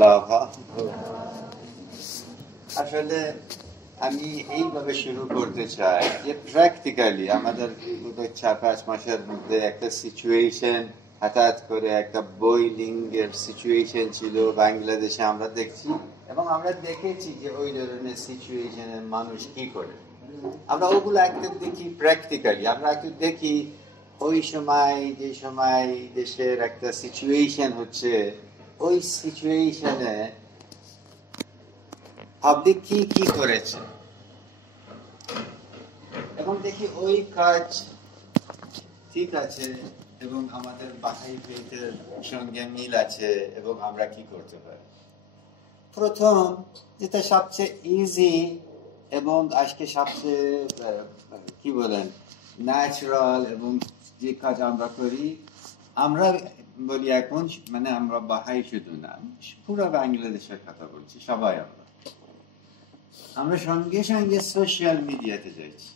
Lava. আসলে আমি এইভাবে শুরু করতে চাই যে প্র্যাকটিক্যালি আমাদের 4-5 মাসের মধ্যে একটা সিচুয়েশন, হঠাৎ করে একটা বোইলিং এর সিচুয়েশন ছিল বাংলাদেশে আমরা দেখছি, এবং আমরা দেখেছি যে ওই ধরনের সিচুয়েশনে মানুষ কি করে। আমরা ওগুলো একটা দেখি প্র্যাকটিক্যালি, আমরা একটু দেখি ওই সময় যে সময় দেশের একটা সিচুয়েশন হচ্ছে, ওই সিচুয়েশনে পাবলিক কি কি করেছে, এবং দেখি ওই কাজ ঠিক আছে এবং আমাদের বাহাই ফেইথের সঙ্গে মিল আছে, এবং আমরা কি করতে পারি। প্রথম যেটা সবচেয়ে ইজি এবং আজকে সবচেয়ে কি বলেন ন্যাচারাল, এবং যে কাজ আমরা করি, আমরা বলি এখন মানে আমরা বাহাই শুধু না, পুরো বাংলাদেশের কথা বলছি, সবাই আমরা সঙ্গে সঙ্গে সোশ্যাল মিডিয়াতে যাইছি।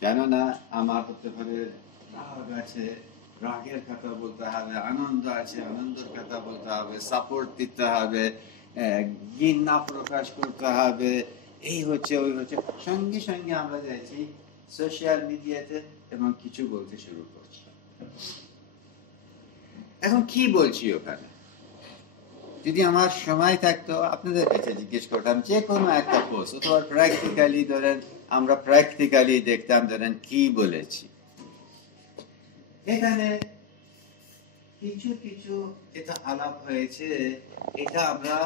কেননা আমার হতে পারে রাগ আছে, রাগের কথা বলতে হবে, আনন্দ আছে, আনন্দের কথা বলতে হবে, সাপোর্ট দিতে হবে, ঘৃণা প্রকাশ করতে হবে, এই হচ্ছে ওই হচ্ছে, সঙ্গে সঙ্গে আমরা যাইছি সোশ্যাল মিডিয়াতে এবং কিছু বলতে শুরু করছি। এখন কি বলছি ওখানে, যদি আমার সময় থাকতো আপনাদের কাছে জিজ্ঞেস করতাম যে কোনো একটা পোস্ট, অথবা প্র্যাকটিক্যালি ধরেন আমরা প্র্যাকটিক্যালি দেখতাম ধরেন কি বলেছি। এখানে কিছু কিছু এটা আলাপ হয়েছে, এটা আমরা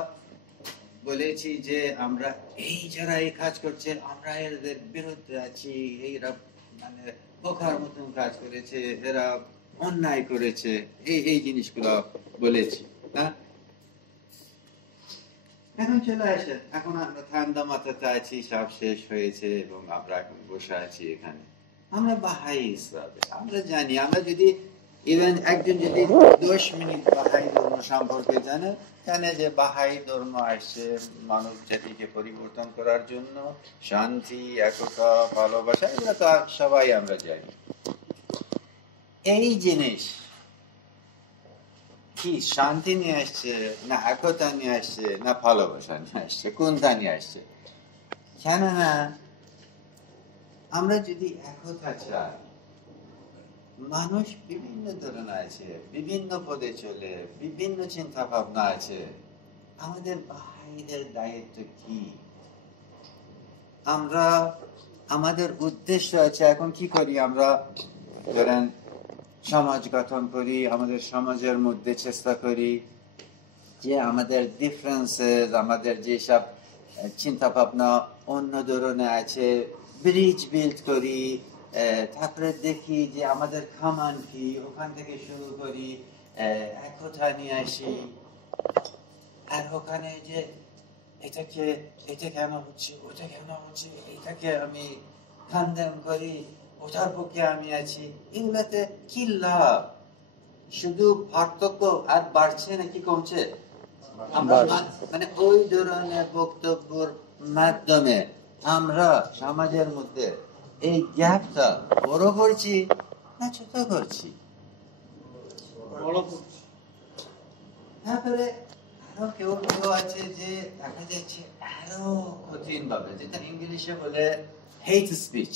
বলেছি যে আমরা এই যারা এই কাজ করছে আমরা এদের বিরুদ্ধে আছি, এইরা মানে বোকার মতন কাজ করেছে, এরা অন্যায় করেছে, এই জিনিসগুলো বলেছি না। এখন চলে আসে, এখন আমরা ঠান্ডা মাথাতে আছি, সব শেষ হয়েছে এবং আমরা এখন বসে আছি এখানে। আমরা বাহাই হিসাবে আমরা জানি, আমরা যদি ইভেন একজন যদি 10 মিনিট বাহাই ধর্ম সম্পর্কে জানে যে বাহাই ধর্ম আসছে মানব জাতিকে পরিবর্তন করার জন্য, শান্তি, একতা, ভালোবাসা, এগুলো তো সবাই আমরা জানি। এই জিনিস কি শান্তি নিয়ে আসছে, না একতা নিয়ে আসছে, না ভালোবাসা নিয়ে আসছে, কোনটা নিয়ে আসছে? কেননা আমরা যদি একতা চাই, মানুষ বিভিন্ন ধরনের আছে, বিভিন্ন পদে চলে, বিভিন্ন চিন্তা ভাবনা আছে, আমাদের বাহিরের দায়িত্ব কি? আমরা আমাদের উদ্দেশ্য আছে, এখন কি করি আমরা, ধরেন সমাজ গঠন করি, আমাদের সমাজের মধ্যে চেষ্টা করি যে আমাদের ডিফারেন্সেস, আমাদের যেসব চিন্তা ভাবনা অন্য ধরনের আছে, ব্রিজ বিল্ড করি, তারপরে দেখি যে আমাদের খামান কি, ওখান থেকে শুরু করি, একতা নিয়ে আসি, আর ওখানে যে এটা কেন হচ্ছে, ওটা কেন হচ্ছে, এটাকে আমি খান্ডন করি, ওটার পক্ষে আমি আছি, এগুলাতে কি লাভ? শুধু পার্থক্য আর বাড়ছে নাকি কমছে? মানে ওই ধরনের বক্তব্যের মাধ্যমে আমরা সমাজের মধ্যে এই গ্যাপটা বড় করছি না ছোট করছি? তারপরে আরো কেউ কেউ আছে যে দেখা যাচ্ছে আরো কঠিন ভাবে, যেটা ইংলিশে বলে হেট স্পিচ।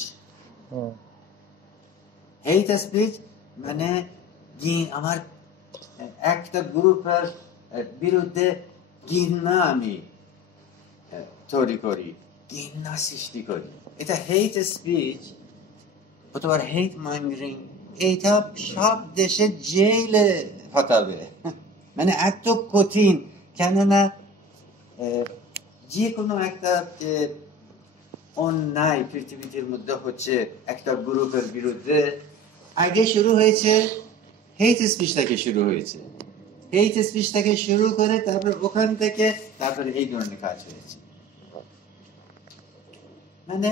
হেট স্পিচ মানে আমার একটা গ্রুপের বিরুদ্ধে ঘৃণা আমি তৈরি করি, ঘৃণা সৃষ্টি করি, এটা হেট স্পিচ অথবা হেট মঙ্গারিং। এটা সব দেশে জেলে হতাবে, মানে এত কঠিন। কেননা যে কোনো একটা অন্যায় পৃথিবীর মধ্যে হচ্ছে একটা গ্রুপের বিরুদ্ধে, আগে শুরু হয়েছে হেট স্পিচ থেকে শুরু হয়েছে, হেট স্পিচ থেকে শুরু করে তারপর ওখান থেকে তারপরে এই ধরনের কাজ হয়েছে। মানে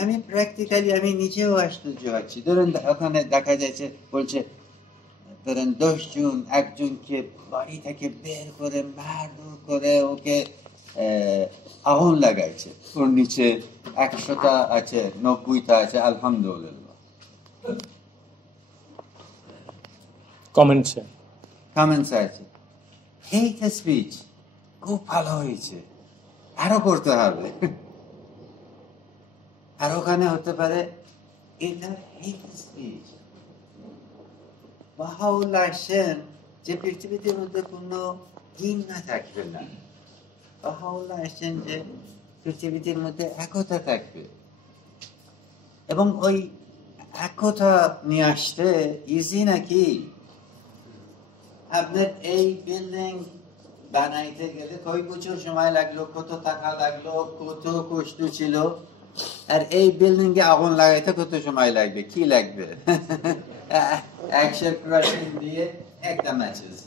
আমি প্র্যাকটিক্যালি আমি নিজেও আশ্চর্য হচ্ছি। ধরেন ওখানে দেখা যাচ্ছে বলছে ধরেন 10 জন একজনকে বাড়ি থেকে বের করে মারধর করে ওকে আগুন লাগাইছে, ওর নিচে 100টা আছে, 90টা আছে, আলহামদুলিল্লাহ কমেন্টস আছে। হেট স্পিচ খুব ভালো হয়েছে, আরো করতে হবে। আর ওখানে হতে পারে এটা হেট স্পিচ। বাহাউল্লাহ আসছেন যে পৃথিবীর মধ্যে কোনো ঘৃণা থাকবে না। বাহাউল্লাহ আসছেন যে পৃথিবীর মধ্যে একতা থাকবে, এবং ওই একতা নিয়ে আসতে ইজি নাকি? আপনার এই বিল্ডিং বানাইতে গেলে কই প্রচুর সময় লাগলো, কত টাকা লাগলো, কত কষ্ট ছিল। আর এই বিল্ডিং এ আগুন লাগাইতে কত সময় লাগবে? কি লাগবে? একশো ক্রাশিং দিয়ে একটা ম্যাচেস,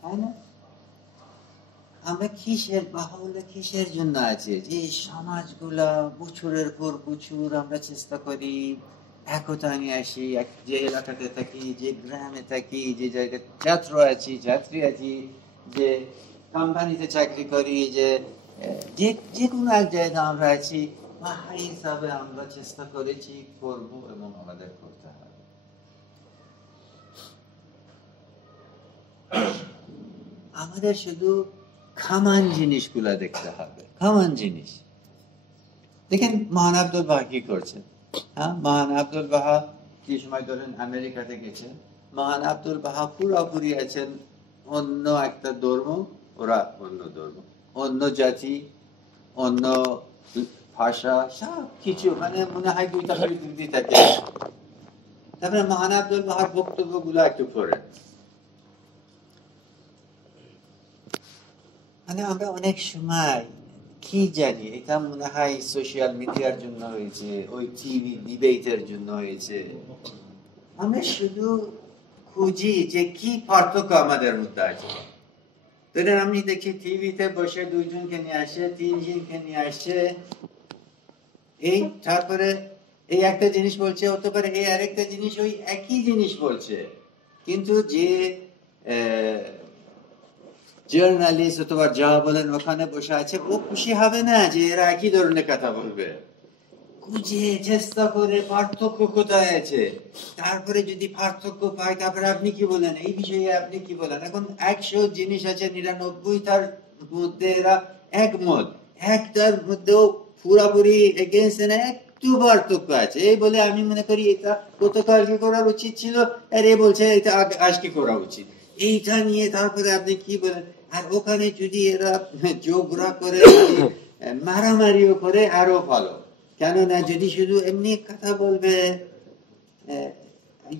তাই না? আমরা কিসের বাহাউল্লাহ কিসের জন্য আছে? যে সমাজগুলা বছরের পর বছর আমরা চেষ্টা করি একতা নিয়ে আসি, যে এলাকাতে থাকি, যে গ্রামে থাকি, যে জায়গায় ছাত্র আছি, ছাত্রী আছি, যে কোম্পানিতে চাকরি করি, যে কোনো এক জায়গায় আমরা আছি, ভাই হিসাবে আমরা চেষ্টা করেছি, করব এবং আমাদের করতে হবে। আমাদের শুধু খামান জিনিসগুলা দেখতে হবে, খামান জিনিস। দেখেন মহান আব্দুল বাহা কি করছেন। হ্যাঁ, মহান আব্দুল বাহা কি সময় ধরেন আমেরিকাতে গেছেন। মহান আব্দুল বাহা পুরোপুরি আছেন অন্য একটা ধর্ম, ওরা অন্য ধর্ম, অন্য জাতি, অন্য ভাষা, সব কিছু মানে মনে হয় দুইটা পৃথিবী থাকে। তারপরে মহান আব্দুল বাহার বক্তব্য গুলো একটু পড়েন। মানে আমরা অনেক সময় কি জানি, এটা মনে হয় সোশ্যাল মিডিয়ার জন্য হয়েছে, ওই টিভি ডিবেটের জন্য হয়েছে। আমরা শুধু খুঁজি যে কি পার্থক্য আমাদের মধ্যে আছে। ধরেন আমি দেখি টিভিতে বসে দুইজনকে নিয়ে আসে, তিনজনকে নিয়ে আসে, এই তারপরে এই একটা জিনিস বলছে, হতে পারে এই আরেকটা জিনিস, ওই একই জিনিস বলছে, কিন্তু যে জার্নালিস্ট অথবা যা বলেন ওখানে বসে আছে, ও খুশি হবে না যে এরা একই ধরনের কথা বলবে। খুঁজে চেষ্টা করে পার্থক্য কোথায় আছে, তারপরে যদি পার্থক্য পায় তারপরে আপনি কি বলেন, এই বিষয়ে আপনি কি বলেন। এখন 100 জিনিস আছে, 99টার মধ্যে এরা একমত, একটার মধ্যেও পুরাপুরি এগেইনস্ট না, একটু পার্থক্য আছে। এই বলে আমি মনে করি এটা গতকালকে করার উচিত ছিল, আর এ বলছে এটা আজকে করা উচিত। এইটা নিয়ে তারপরে আপনি কি বলেন। আর ওখানে যদি এরা ঝগড়া করে, মারামারিও করে, আরো ভালো। কেননা যদি শুধু এমনি কথা বলবে,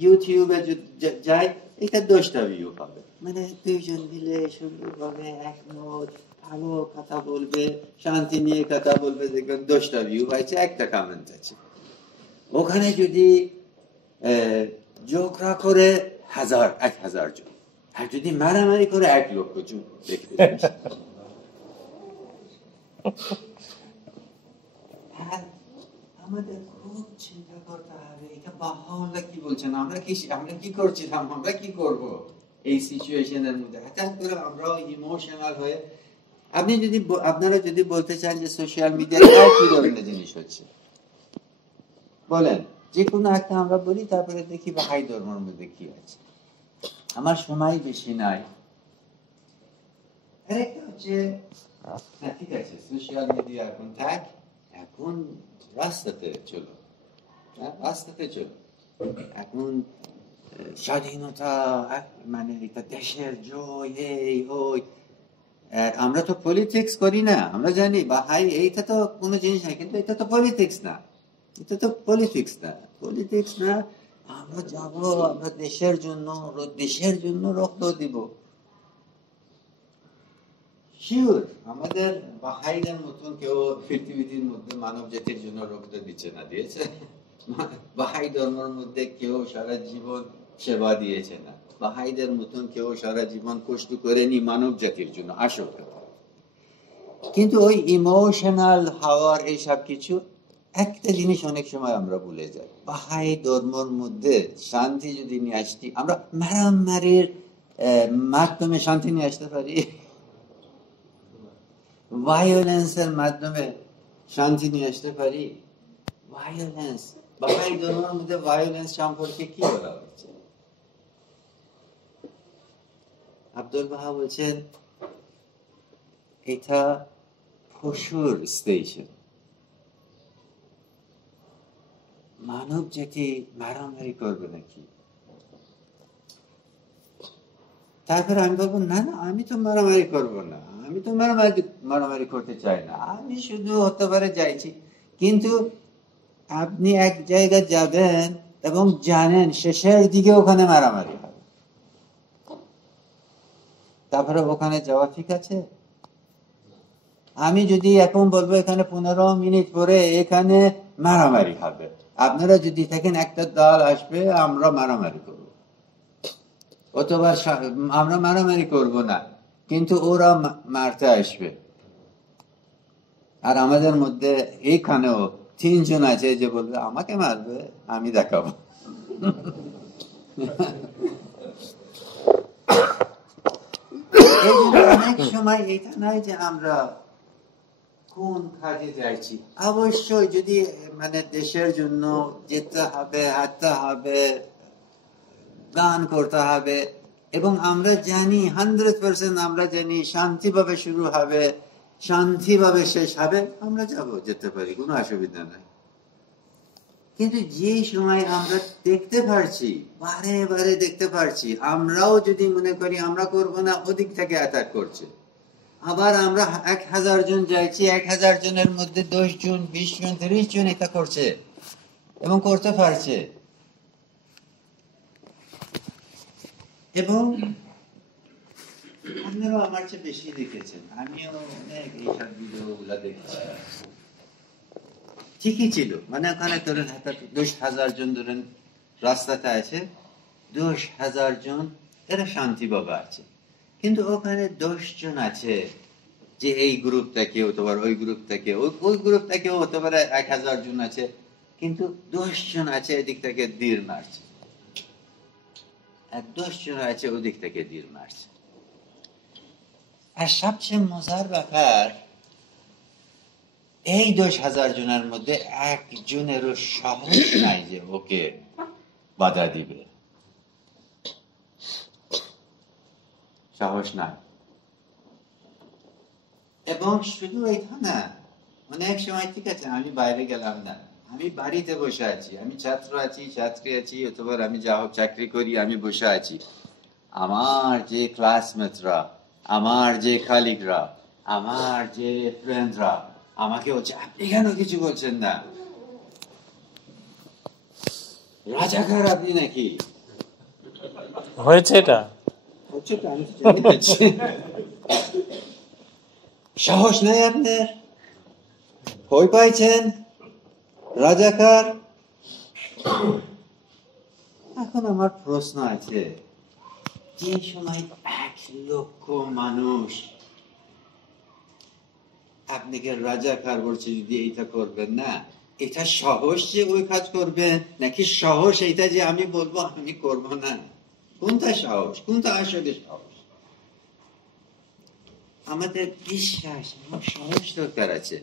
ইউটিউবে যায়, এটা 10টা ভিউ পাবে। মানে দুইজন মিলে সুন্দরভাবে একমত ভালো কথা বলবে, শান্তি নিয়ে কথা বলবে, দেখবেন 10টা ভিউ পাইছে, একটা কমেন্ট আছে। ওখানে যদি ঝগড়া করে 1000 জন, আর যদি মারামারি করে 1,00,000 জন দেখবে। আমাদের খুব চিন্তা করতে হবে, এটা বাহাউল্লাহ কি বলছেন, আমরা কি করছিলাম, আমরা কি করব এই সিচুয়েশনের মধ্যে। হঠাৎ করে আমরা ইমোশনাল হয়ে, আপনারা যদি বলতে চান যে সোশ্যাল মিডিয়ায় কি ধরনের জিনিস হচ্ছে বলেন, যে কোনো একটা আমরা বলি, তারপরে দেখি বাহাই ধর্মের মধ্যে কি আছে। আমার সময় বেশি নাই। আরেকটা হচ্ছে, ঠিক আছে সোশ্যাল মিডিয়া এখন থাক, এখন রাস্তাতে চলো, রাস্তাতে চলো। এখন স্বাধীনতা, মানে এটা দেশের জয়, এই ওই। আমরা তো পলিটিক্স করি না, আমরা জানি ভাই এইটা তো কোনো জিনিস নাই, কিন্তু এটা তো পলিটিক্স না, এটা তো পলিটিক্স না, পলিটিক্স না। আমরা যাবো, আমরা দেশের জন্য রক্ত দিব। শিওর আমাদের বাহাইদের মতন কেউ পৃথিবীর মধ্যে মানব জাতির জন্য রক্ত দিচ্ছে না, দিয়েছে? বাহাই ধর্মের মধ্যে কেউ সারা জীবন সেবা দিয়েছে না, বাহাইদের মতন কেউ সারা জীবন কষ্ট করেনি মানব জাতির জন্য, আসল কথা। কিন্তু ওই ইমোশনাল হওয়ার এইসব কিছু, একটা জিনিস অনেক সময় আমরা ভুলে যাই, বাহাই ধর্মের মধ্যে শান্তি যদি নিয়ে আসছি, আমরা মারামারির মাধ্যমে শান্তি নিয়ে আসতে পারি? ভায়োলেন্সের মাধ্যমে শান্তি নিয়ে আসতে পারি? ভায়োলেন্স, বাহাই ধর্মের মধ্যে ভায়োলেন্স সম্পর্কে কি বলা হচ্ছে? আব্দুল বাহা বলছেন এটা পশুর স্টেশন, মানব জাতি মারামারি করবে নাকি? তারপরে আমি বলবো না না, আমি তো মারামারি করবো না, আমি তো মারামারি করতে চাই না, আমি শুধু হতে পারে যাইছি। কিন্তু আপনি এক জায়গায় যাবেন এবং জানেন শেষের দিকে ওখানে মারামারি হবে, তারপরে ওখানে যাওয়া ঠিক আছে? আমি যদি এখন বলবো এখানে 15 মিনিট পরে এখানে মারামারি হবে, আপনারা যদি থাকেন একটা দল আসবে, আমরা মারামারি করব, অথবা আমরা মারামারি করব না, কিন্তু ওরা মারতে আসবে। আর আমাদের মধ্যে এইখানেও 3 জন আছে যে বলবে আমাকে মারবে, আমি দেখাবো। অনেক সময় এটা নয় যে আমরা কোন কাজে যাইছি, অবশ্যই যদি মানে দেশের জন্য যেতে হবে, হাঁটতে হবে, গান করতে হবে, এবং আমরা জানি 100% আমরা জানি শান্তিভাবে শুরু হবে, শান্তিভাবে শেষ হবে, আমরা যেতে পারি, কোনো অসুবিধা নাই। কিন্তু যে সময় আমরা দেখতে পারছি, বারে বারে দেখতে পারছি, আমরাও যদি মনে করি আমরা করব না, ওদিক থেকে অ্যাটাক করছে। আবার আমরা 1000 জন যাইছি, 1000 জনের মধ্যে 10 জন, 20 জন, 30 জন এটা করছে এবং করতে পারছে। এবং আপনারা আমার চেয়ে বেশি দেখেছেন, আমিও অনেক এইসব ভিডিওগুলো দেখেছি। ঠিকই ছিল, মানে ওখানে ধরেন 10,000 জন ধরেন রাস্তাতে আছে, 10,000 জন এরা শান্তিভাবে আছে, কিন্তু ওখানে 10 জন আছে যে এই গ্রুপ থেকে হতে পারে, ওই গ্রুপ থেকে, ওই গ্রুপ থেকে হতে পারে 1000 জন আছে, কিন্তু 10 জন আছে এদিক থেকে তীর মারছে, আর 10 জন আছে ওদিক থেকে তীর মারছে। আর সবচেয়ে মজার ব্যাপার, এই 10,000 জনের মধ্যে একজনেরও সাহস নাই যে ওকে বাধা দিবে, সাহস নাই। এবং শুধু এটা না, অনেক সময় ঠিক আছে আমি বাইরে গেলাম না, আমি বাড়িতে বসে আছি, আমি ছাত্র আছি, ছাত্রী আছি, অথবা আমি যা হোক চাকরি করি, আমি বসে আছি, আমার যে ক্লাসমেটরা, আমার যে কালিগরা, আমার যে ফ্রেন্ডরা আমাকে বলছে আপনি কেন কিছু বলছেন না, রাজাকার আপনি নাকি? হয়েছে এটা সাহস নাই আপনার, ভয় পাইছেন, রাজাকার। এখন আমার প্রশ্ন আছে, যে সময় 1,00,000 মানুষ আপনাকে রাজাকার বলছে, যদি এইটা করবেন না, এটা সাহস যে ওই কাজ করবেন, নাকি সাহস এটা যে আমি বলবো আমি করব না? কোনটা সাহস, কোনটা আসলে সাহস? আমাদের বিশ্বাস এবং সাহস দরকার আছে।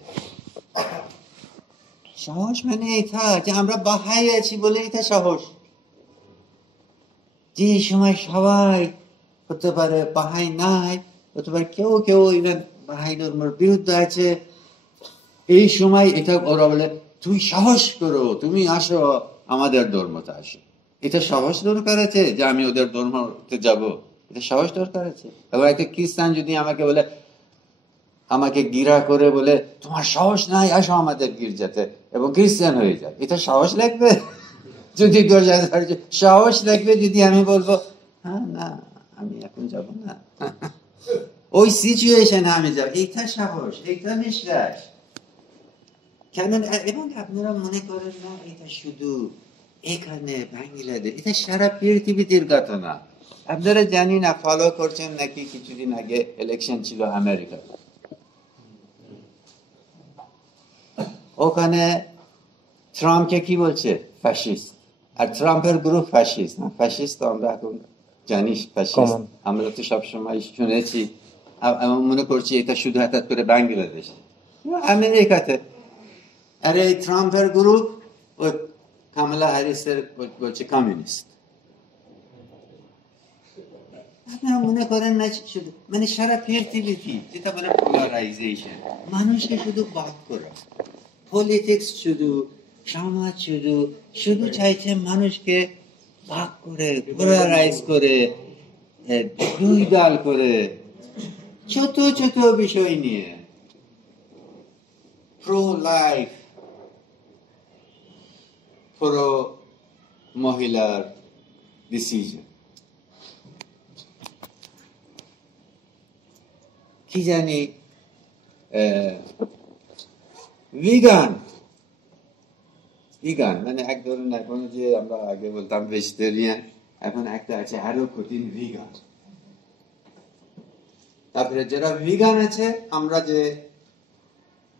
সাহস মানে এটা যে আমরা বাহাই আছি বলে এটা সাহস। যে সময় সবাই হতে পারে বাহাই নাই, হতে পারে কেউ কেউ ইভেন বাহাই ধর্মের বিরুদ্ধে আছে, এই সময় এটা ওরা বলে তুই সাহস করো, তুমি আসো আমাদের ধর্মতে আসো। এটা সাহস দরকার আছে যে আমি ওদের ধর্মতে যাব, এটা সাহস দরকার আছে। এবং একটা খ্রিস্টান যদি আমাকে বলে, আমাকে গিরা করে বলে তোমার সাহস নাই, আসো আমাদের গির্জাতে, এবং খ্রিস্টান হয়ে যায়, এটা সাহস লাগবে? যদি 10,000 সাহস লাগবে যদি আমি বলবো হ্যাঁ না আমি এখন যাব না, ওই সিচুয়েশনে আমি যাব, এটা সাহস, এটা বিশ্বাস। কেন? এবং আপনারা মনে করেন না এটা শুধু এখানে বাংলাদেশ, এটা সারা পৃথিবীর ঘটনা। আপনারা জানি না, ফলো করছেন নাকি, কিছুদিন আগে ইলেকশন ছিল আমেরিকা, ওখানে ট্রাম্পকে কি বলছে? ফ্যাসিস্ট। আর ট্রাম্পের গ্রুপ ফ্যাসিস্ট। ফ্যাসিস্ট তো আমরা এখন জানি, ফ্যাসিস্ট আমরা তো সবসময় শুনেছি, মনে করছি এটা শুধু হঠাৎ করে বাংলাদেশ, আমেরিকাতে। আর এই ট্রাম্পের গ্রুপ ওই কামালা হ্যারিসের বলছে কমিউনিস্ট। আপনারা মনে করেন না শুধু মানে সারা পৃথিবীতে যেটা বলে পোলারাইজেশন, মানুষকে শুধু বাদ করা, পলিটিক্স শুধু, সমাজ শুধু শুধু চাইছে মানুষকে ভাগ করে, পোলারাইজ করে, দুই দল করে, ছোট ছোট বিষয় নিয়ে, প্রো লাইফ, প্রো মহিলার ডিসিশন, কি জানি ভিগান মানে এক ধরনের, এখন যে আমরা আগে বলতাম ভেজিটেরিয়ান, এখন একটা আছে আরো কঠিন ভিগান। তারপরে যারা ভিগান আছে, আমরা যে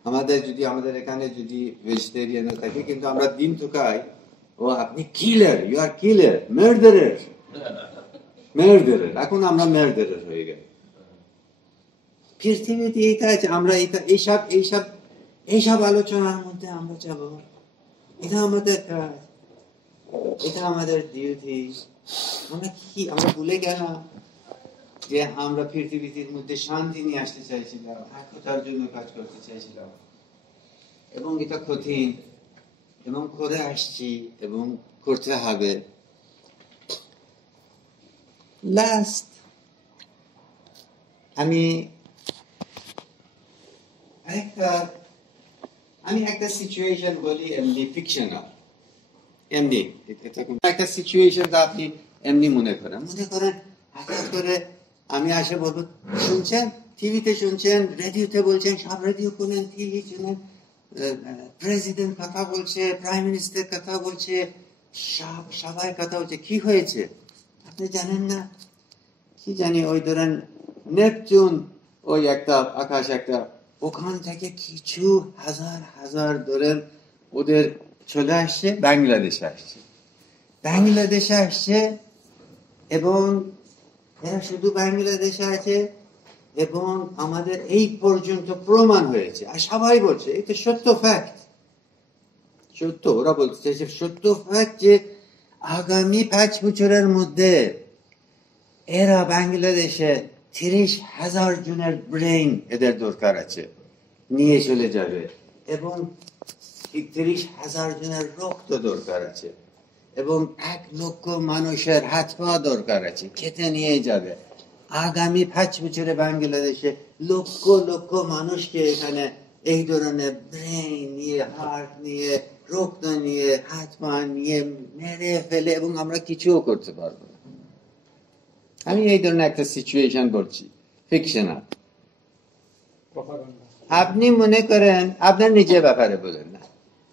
আমাদের এখানে যদি ভেজিটেরিয়ান থাকে, কিন্তু আমরা দিন তো খাই, ও আপনি কিলার, ইউ আর কিলার, মার্ডারার, এখন আমরা মার্ডারার হয়ে গেল। পৃথিবীতে এইটা আছে, আমরা এইসব আলোচনার মধ্যে আমরা যাব, এটা আমাদের কাজ, এটা আমাদের ডিউটি। আমরা ভুলে গেলাম যে আমরা পৃথিবীর মধ্যে শান্তি নিয়ে আসতে চাইছিলাম, একতার জন্য কাজ করতে চাইছিলাম, এবং এটা কঠিন, এবং করে আসছি এবং করতে হবে। লাস্ট আমি একটা সিচুয়েশন বলি, এমনি ফিকশনাল, এমনি একটা সিচুয়েশন আপনি এমনি মনে করেন হঠাৎ করে আমি আসে বলবো, শুনছেন টিভিতে, শুনছেন রেডিওতে, বলছেন সব রেডিও শুনেন, টিভি শুনেন, প্রেসিডেন্ট কথা বলছে, প্রাইম মিনিস্টার কথা বলছে, সবাই কথা বলছে, কি হয়েছে আপনি জানেন না? কি জানি, ওই ধরেন নেপচুন, ওই একটা আকাশ, একটা ওখান থেকে কিছু হাজার ধরেন ওদের চলে আসছে, বাংলাদেশে আসছে, এবং এরা শুধু বাংলাদেশে আছে, এবং আমাদের এই পর্যন্ত প্রমাণ হয়েছে, আর সবাই বলছে এটা সত্য ফ্যাক্ট, সত্য, ওরা বলতে চাইছে সত্য ফ্যাক্ট, যে আগামী 5 বছরের মধ্যে এরা বাংলাদেশে 30,000 জনের ব্রেন এদের দরকার আছে, নিয়ে চলে যাবে, এবং 30,000 জনের রক্ত দরকার আছে, এবং 1 লক্ষ মানুষের হাত পা দরকার আছে, খেতে নিয়ে যাবে। আগামী 5 বছরে বাংলাদেশে লক্ষ লক্ষ মানুষকে এখানে এই ধরনের ব্রেন নিয়ে, হার্ট নিয়ে, রক্ত নিয়ে, হাত পা নিয়ে মেরে ফেলে, এবং আমরা কিছুও করতে পারবো না। আমি এই ধরনের একটা সিচুয়েশন বলছি, ফিকশনাল। আপনি মনে করেন, আপনার নিজের ব্যাপারে বলেন না,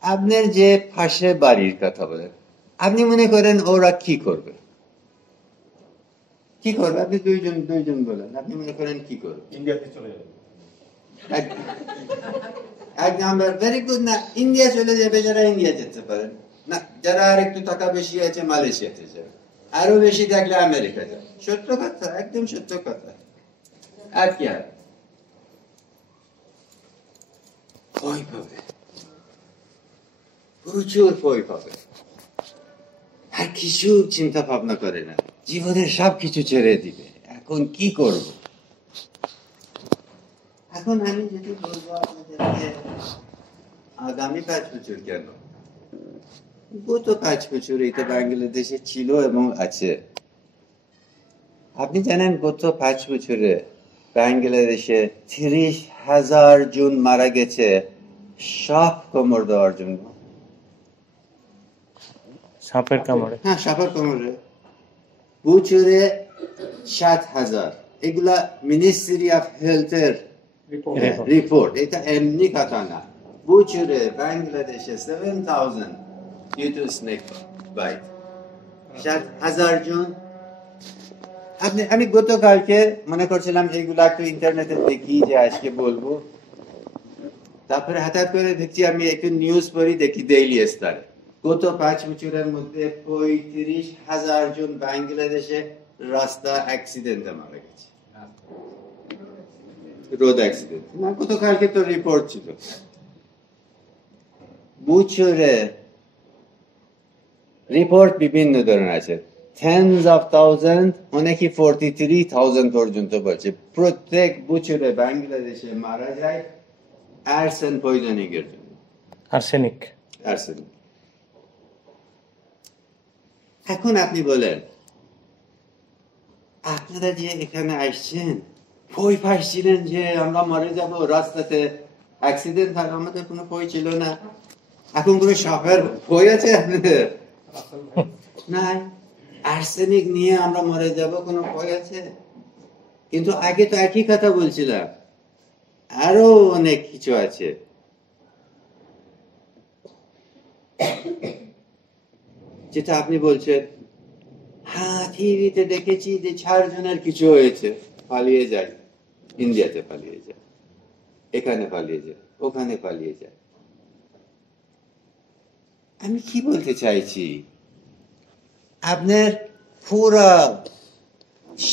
আপনার যে পাশে বাড়ির কথা বলেন, আপনি মনে করেন ওরা কি করবে? আপনি দুইজন বলেন, আপনি মনে করেন কি করবে? ইন্ডিয়াতে চলে যাবে। এক নাম্বার, ভেরি গুড। না, ইন্ডিয়া চলে যাবে যারা ইন্ডিয়া যেতে পারেন না, যারা আর একটু টাকা বেশি আছে মালয়েশিয়াতে যাবে, আরো বেশি থাকলে আমেরিকা যাবে। সত্য কথা, একদম সত্য কথা। আর কি আর ভয় পাবে, প্রচুর ভয় পাবে, আর কিছু চিন্তা ভাবনা করে না, জীবনের সবকিছু ছেড়ে দিবে। এখন কি করব? এখন আমি যদি বলবো আপনাদেরকে, আগামী 5 বছর কেন, গত 5 বছর এটা বাংলাদেশে ছিল এবং আছে। আপনি জানেন গত 5 বছরে বাংলাদেশে 30,000 জন মারা গেছে সাপ কামড় দেওয়ার জন্য। সাপের কামড়ে? হ্যাঁ, সাপের কামড়ে। বছরে 7,000। এগুলা মিনিস্ট্রি অফ হেলথের রিপোর্ট, এটা এমনি কথা না। বছরে বাংলাদেশে 7,000 due to snake bite, 7,000 জন। আমি গতকালকে মনে করছিলাম এইগুলা একটু ইন্টারনেটে দেখি যে আজকে বলবো, তারপরে হঠাৎ করে দেখছি, আমি একটু নিউজ পড়ি, দেখি ডেইলি স্টার, গত 5 বছরের মধ্যে 35,000 জন বাংলাদেশে রাস্তা অ্যাক্সিডেন্টে মারা গেছে, রোড অ্যাক্সিডেন্ট। না, গতকালকে তো রিপোর্ট ছিল। বছরে রিপোর্ট বিভিন্ন ধরনের আছে, tens of thousands, অনেকে 43,000 পর্যন্ত বলছে প্রত্যেক বছরে বাংলাদেশে মারা যায় আর্সেন পয়জনিংয়ের জন্য। আর্সেনিক। আর্সেনিক। এখন আপনি বলেন, আপনারা যে এখানে আসছেন ভয় পাচ্ছিলেন যে আমরা মরে যাব রাস্তাতে, অ্যাক্সিডেন্ট হয়, আমাদের কোনো ভয় ছিল না। এখন কোনো সাপের ভয় আছে আপনাদের? না। আর্সেনিক নিয়ে আমরা মরে যাব কোনো ভয় আছে? কিন্তু আগে তো একই কথা বলছিলাম, আরো অনেক কিছু আছে। যেটা আপনি বলছেন, হ্যাঁ টিভিতে দেখেছি যে 4 জনের কিছু হয়েছে, পালিয়ে যায়, ইন্ডিয়াতে পালিয়ে যায়, এখানে পালিয়ে যায়, ওখানে পালিয়ে যায়। আমি কি বলতে চাইছি, আপনার পুরা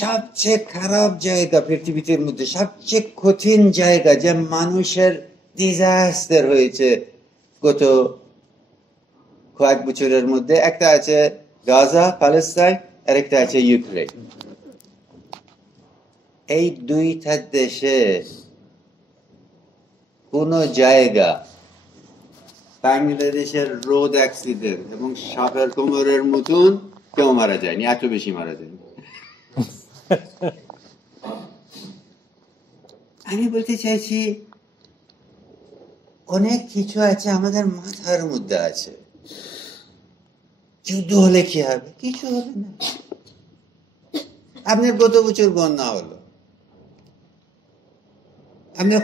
সবচেয়ে খারাপ জায়গা পৃথিবীর মধ্যে, সবচেয়ে কঠিন জায়গা যে মানুষের ডিজাস্টার হয়েছে গত কয়েক বছরের মধ্যে, একটা আছে গাজা প্যালেস্টাইন, আর একটা আছে ইউক্রেন। এই দুইটা দেশে কোন জায়গা বাংলাদেশের রোড অ্যাক্সিডেন্ট এবং সাপের কোমরের মতন কেউ মারা যায়নি, এত বেশি মারা যায়নি। আমি বলতে চাইছি অনেক কিছু আছে আমাদের মাথার মধ্যে আছে। যুদ্ধ হলে কি হবে? কিছু হবে না। আপনার গত বছর বন্যা হলো, আপনার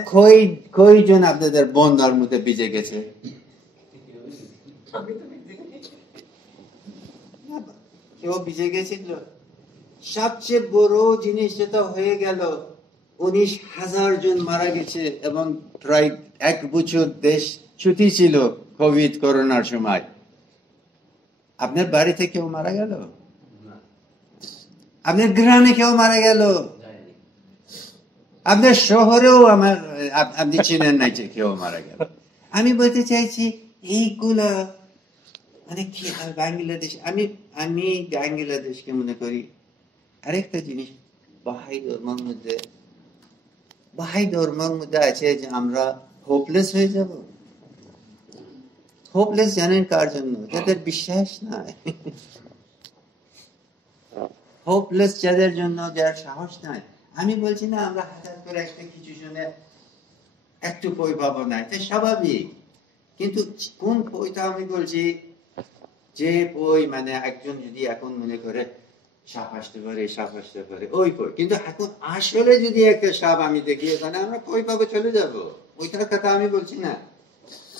কয়জন আপনাদের বন্যার মধ্যে ভিজে গেছে? কেউ ভিজে গেছিল? সবচেয়ে বড় জিনিস যেটা হয়ে গেল, 19,000 জন মারা গেছে এবং প্রায় 1 বছর দেশ ছুটি ছিল কোভিড করোনার সময়। আপনার বাড়িতে কেউ মারা গেল? আপনার গ্রামে কেউ মারা গেল? আপনার শহরেও আপনি চিনেন নাই যে কেউ মারা গেল। আমি বলতে চাইছি এইগুলা মানে কি হয় বাংলাদেশ। আমি বাংলাদেশকে মনে করি আরেকটা জিনিস, বাহাই ধর্মের মধ্যে আছে যে আমরা হোপলেস হয়ে যাব। হোপলেস জানেন কার জন্য? যাদের বিশ্বাস নাই। হোপলেস যাদের জন্য, যার সাহস নাই। আমি বলছি না আমরা হঠাৎ করে একটা কিছু শুনে একটু ভয় পাবো না, এটা স্বাভাবিক। কিন্তু কোন ভয়টা আমি বলছি, যে ভয় মানে একজন যদি এখন মনে করে সাপ আসতে পারে ওই ভয়। কিন্তু এখন আসলে যদি একটা সাপ আমি দেখি এখানে, আমরা ভয় পাবো, চলে যাবো, ওইটার কথা আমি বলছি না।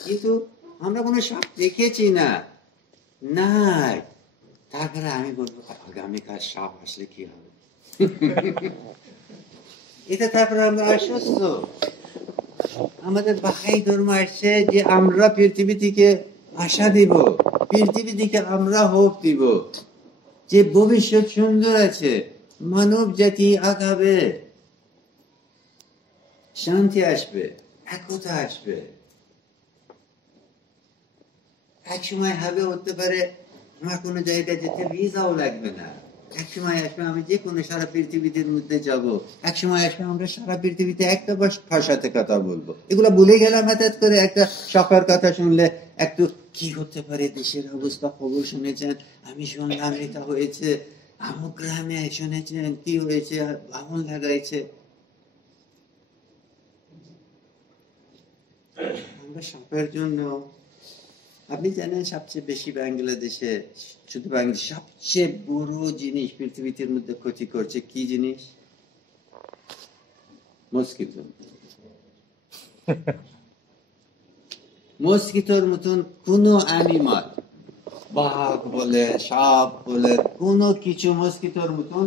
কিন্তু আমরা কোনো সাপ দেখেছি না, নাই, তারপরে আমি বলবো আগামীকাল সাপ আসলে কি হবে? এটা তারপরে আমরা আশ্বস্ত। আমাদের বাহাই ধর্ম আসছে যে আমরা পৃথিবী থেকে আশা দিব, পৃথিবী থেকে আমরা হোপ দিব যে ভবিষ্যৎ সুন্দর আছে, মানব জাতি আগাবে, শান্তি আসবে, একতা আসবে। এক সময় হবে, হতে পারে আমার কোনো জায়গায় যেতে ভিসাও লাগবে না। এক সময় আসবে আমি যে কোনো সারা পৃথিবীর মধ্যে যাব। এক সময় আসবে আমরা সারা পৃথিবীতে একটা ভাষাতে কথা বলবো। এগুলো ভুলে গেলাম হঠাৎ করে। একটা সাপের কথা শুনলে একটু কি হতে পারে, দেশের অবস্থা খবর শুনেছেন, আমি শুনলাম এটা হয়েছে, আমার গ্রামে শুনেছেন কি হয়েছে, আগুন লাগাইছে। আমরা সাপের জন্য, আপনি জানেন সবচেয়ে বেশি বাংলাদেশে, শুধু বাংলাদেশ সবচেয়ে বড় জিনিস পৃথিবীর মধ্যে ক্ষতি করছে কি জিনিস? মস্কিটো। মস্কিটোর মতন কোন অ্যানিমাল, বাঘ বলে, সাপ বলে, কোন কিছু মস্কিটোর মতন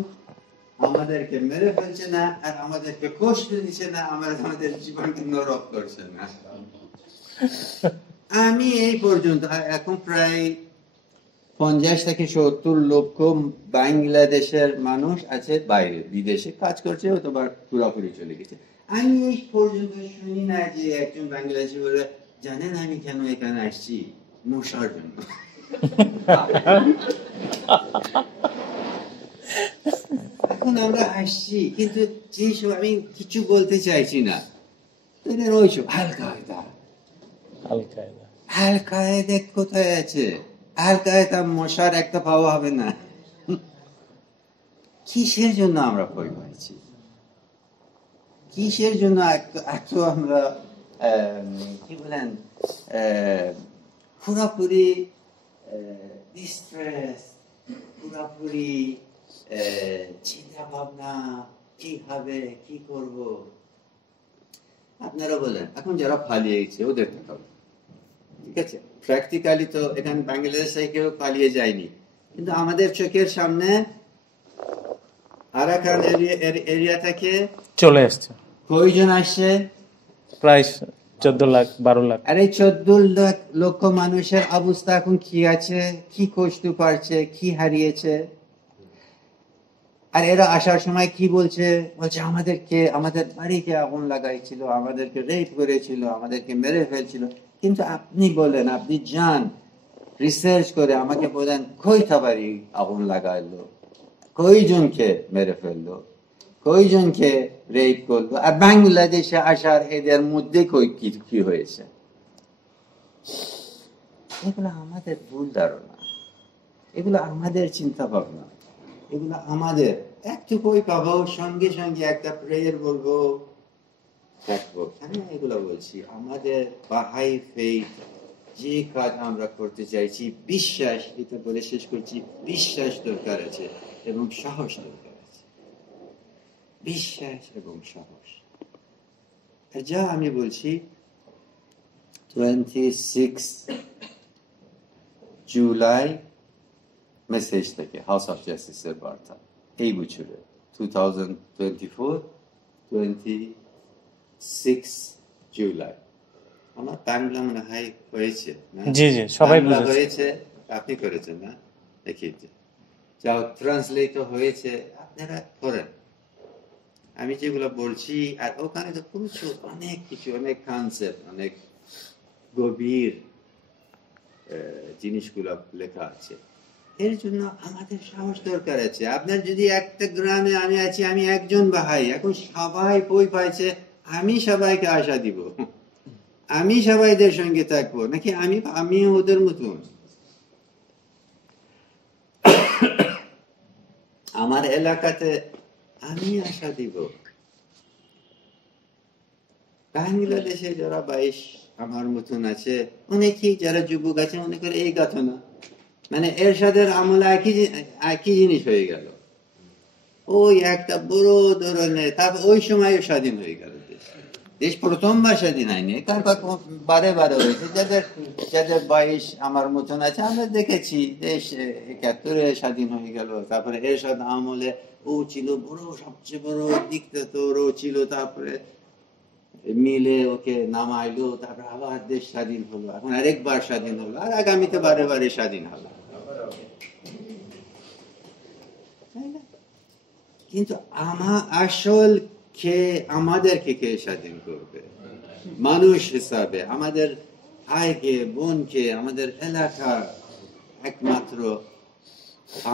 আমাদেরকে মেরে ফেলছে না, আর আমাদেরকে কষ্ট দিচ্ছে না, আমাদের জীবনকে নরক করছে না। আমি এই পর্যন্ত এখন প্রায় 50 থেকে 70 লক্ষ বাংলাদেশের মানুষ আছে বাইরে, বিদেশে কাজ করছে অথবা পুরোপুরি চলে গেছে। আমি এই পর্যন্ত শুনি না যে একজন বাংলাদেশি বলে, জানেন আমি কেন এখানে আসছি? মশার জন্য। আমরা হাসছি, কিন্তু যেসব আমি কিছু বলতে চাইছি না, ওইসব আল কায়দা। আল কায়দা আল কায়দা কোথায় আছে? আল কায়দা মশার একটা পাওয়া হবে না। কিসের জন্য আমরা ভয় পাইছি? কিসের জন্য এত আমরা কি বলেন পুরাপুরি ডিস্ট্রেস, পুরাপুরি চিন্তা ভাবনা, কি হবে, কি করব? আপনারা বলেন, এখন যারা পালিয়ে গেছে ওদের কথা, ঠিক আছে, প্র্যাকটিক্যালি তো এখানে বাংলাদেশে কেউ পালিয়ে যায়নি, কিন্তু আমাদের চোখের সামনে আরাকান এরিয়া থেকে চলে আসছে, কয়জন আসছে? প্রায় 14 লাখ 12 লাখ। আর এই 14 লক্ষ মানুষের অবস্থা এখন কি আছে, কি কষ্ট পারছে, কি হারিয়েছে। আর এরা আসার সময় কি বলছে? আমাদের বাড়িকে আগুন লাগাইছিল, আমাদেরকে রেপ করেছিল, আমাদেরকে মেরে ফেলছিল। কিন্তু আপনি বলেন, আপনি যান রিসার্চ করে আমাকে বলেন, কয়টা বাড়ি আগুন লাগাইলো, কয়জনকে মেরে ফেললো, কয়জনকে রেপ করলো, আর বাংলাদেশে আসার এদের মধ্যে কি হয়েছে? এগুলো আমাদের ভুল ধারণা, এগুলো আমাদের চিন্তা ভাবনা, এগুলো আমাদের একটু কই পাবো, সঙ্গে সঙ্গে একটা প্রেয়ার বলবো, দেখবো। আমি এগুলো বলছি, আমাদের বাহাই ফেইথ যে কাজ আমরা করতে চাইছি, বিশ্বাস, এটা বলে শেষ করছি, বিশ্বাস দরকার আছে এবং সাহস দরকার আছে। বিশ্বাস এবং সাহস। যা আমি বলছি 26 জুলাই মেসেজ থেকে হাউস অফ জাস্টিসের বার্তা, এই বছরে 2024 26 জুলাই। আমার বাংলা মনে হয় হয়েছে না? জি জি, সবাই হয়েছে, আপনি করেছেন না? দেখিয়ে যাও, ট্রান্সলেট হয়েছে, আপনারা করেন। আমি যেগুলো বলছি, আর ওখানে তো প্রচুর অনেক কিছু, অনেক কনসেপ্ট, অনেক গভীর জিনিসগুলো লেখা আছে। এর জন্য আমাদের সাহস দরকার আছে। আপনার যদি একটা গ্রামে আমি আছি, আমি একজন ভাই, এখন সবাই বই পাইছে, আমি সবাইকে আশা দিব, আমি সবাইদের সঙ্গে থাকবো নাকি আমি ওদের মতন? আমার এলাকাতে আমি আশা দিব। বাংলাদেশে যারা 22 আমার মতন আছে, অনেকেই যারা যুবক আছে মনে করে এই কথা না, মানে এরশাদের আমলে একই জিনিস হয়ে গেল, ওই একটা বড় ধরনের, তারপর ওই সময় স্বাধীন হয়ে গেল দেশ প্রথমবার স্বাধীন হয়নি, বারে বারে হয়েছে। যাদের 22 আমার মতন আছে, আমরা দেখেছি দেশ 71-এ স্বাধীন হয়ে গেল, তারপরে এরশাদ আমলে ও ছিল বড়, সবচেয়ে বড় ডিক্টেটর ও ছিল, তারপরে মিলে ওকে নামাইলো, তারপরে আবার দেশ স্বাধীন হলো, এখন আরেকবার স্বাধীন হলো, আর আগামীতে বারে বারে স্বাধীন হলো। কিন্তু আসল আমাদেরকে কে স্বাধীন করবে? মানুষ হিসাবে আমাদের ভাইকে, বোনকে, আমাদের এলাকা একমাত্র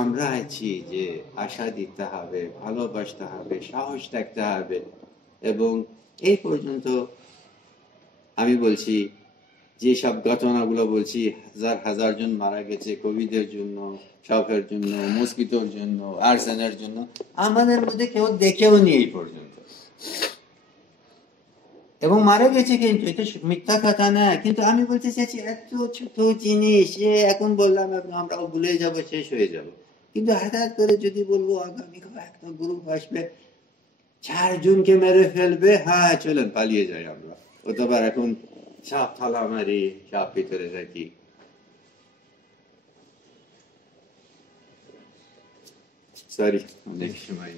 আমরা আছি যে আশা দিতে হবে, ভালোবাসতে হবে, সাহস রাখতে হবে। এবং এই পর্যন্ত আমি বলছি, যেসব ঘটনাগুলো বলছি, হাজার হাজার জন মারা গেছে কোভিডের জন্য, সাপের জন্য, মস্কিটোর জন্য, আর্সেনের জন্য, আমাদের মধ্যে কেউ দেখেও নি এই পর্যন্ত, এবং মারা গেছে, কিন্তু এটা মিথ্যা কথা না। কিন্তু আমি বলতে চাইছি, এত ছোট জিনিস এখন বললাম, আমরা ভুলে যাবো, শেষ হয়ে যাবো। কিন্তু হঠাৎ করে যদি বলবো আগামী একটা গ্রুপ আসবে, 4 জনকে মেরে ফেলবে, হ্যাঁ চলেন পালিয়ে যাই আমরা, অথবা এখন সাপ থালা মারি, সাপ ভিতরে রাখি। সরি, অনেক সময়